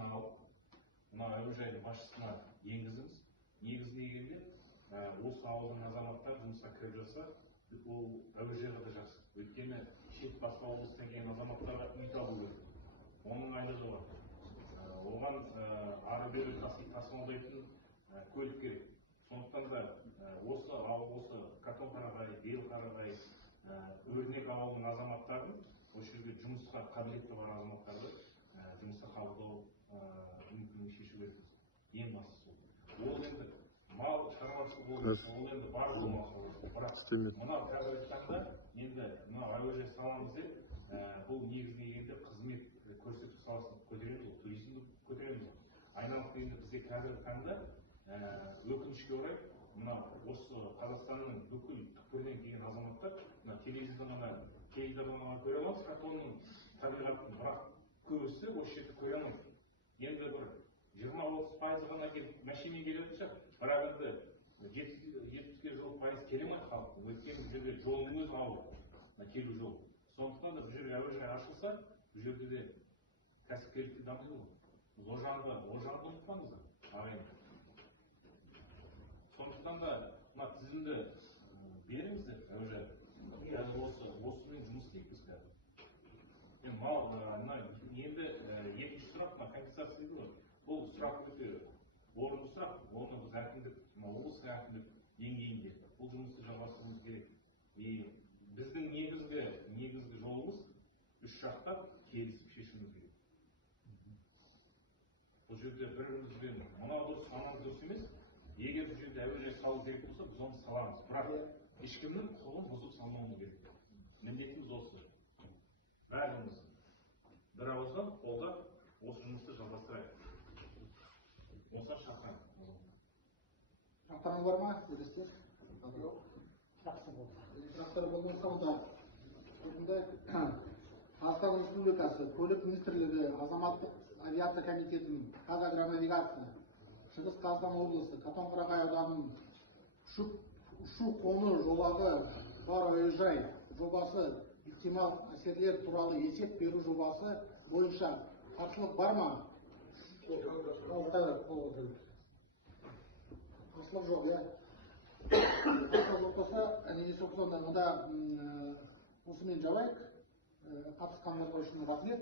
тарапынан алып, мына әуежайдың басшысына енгізіңіз. Негізіне келгенде осы ауылдың азаматтары жұмысқа кіріп жатса, ол әуежайға да жақсы. Өйткені шет басқа облыстан келген азаматтарға үй табу керек. Оның айлығы бар. Оған ары бері тасымалдайтын көлік керек. Сондықтан да осы Қатон-Қарағай, Бел-Қарағай, Өрнек ауылының азаматтарын, осы жерге жұмысқа қабілетті бар азаматтарды жұмысқа қабылдау мүмкіндігін шешу керек. Ең бастысы ол енді мал шаруашылығы болсын, ол енді бар болмаса, бірақ мына қазіргі таңда енді мына әуежай саламыз деп, бұл негізіне келгенде қызмет көрсету саласын көтереміз, туризмді көтереміз. Айналып келгенде бізде қазіргі таңда өкінішке орай мына осы Қазақстанның бүкіл түкпірінен келген азаматтар мына теледидарларға көре аламыз Қатонның табиғатын, бірақ көбісі осы жерді көре алмайды. Енді бір 20-30% ғана келіп машинамен келетін шығар, бірақ енді 70-ге жуық пайыз келе алмайды халықтың. Өйткені бұл жерде жолдың өзі ауыр, келу жолы. Сондықтан да бұл жерге әуежай ашылса, бұл жерде де кәсіпкерлікті дамиды. Ожанды ұмытпаңыздар, ағайын. Сондықтан да мына тізімді беріңіздер әуежай. Қазір осымен жұмыс істейік біз қазір. Енді екінші сұрақ, компенсация дейді ғой. Бұл сұрақ өте орынды сұрақ, оны біз әкімдік, облыстық әкімдік деңгейінде бұл жұмысты жалғастыруымыз керек. Біздің негізгі жолымыз үш жақтап келісіп шешуіміз керек. Бұл жерде бір-бірімізбен мынау дұрыс, анау дұрыс емес. Егер бұл жерде әуежай салу керек болса, біз оны саламыз. Бірақ ешкімнің құқығын бұзып салмауымыз керек. Міндетіміз осы. Бәріміз бір ауыздан қолдап осы жұмысты жалғастырайық. Осы шақырайық. Сұрақтарыңыз бар ма? Елестер? Сұрақтар болмаса онда Қазақстан Республикасы Көлік министрлігі Азаматтық авиация комитетінің Қазагронавигация Шығыс Қазақстан облысы Қатон-Қарағай ауданының ұшу-қону жолағы бар әуежай жобасы ықтимал әсерлер туралы есеп беру жобасы бойынша қарсылық бар ма? Қарсылық жоқ, иә. Қарсылық болса, онда осымен жабайық. Қатысқандарыңыз үшін рахмет.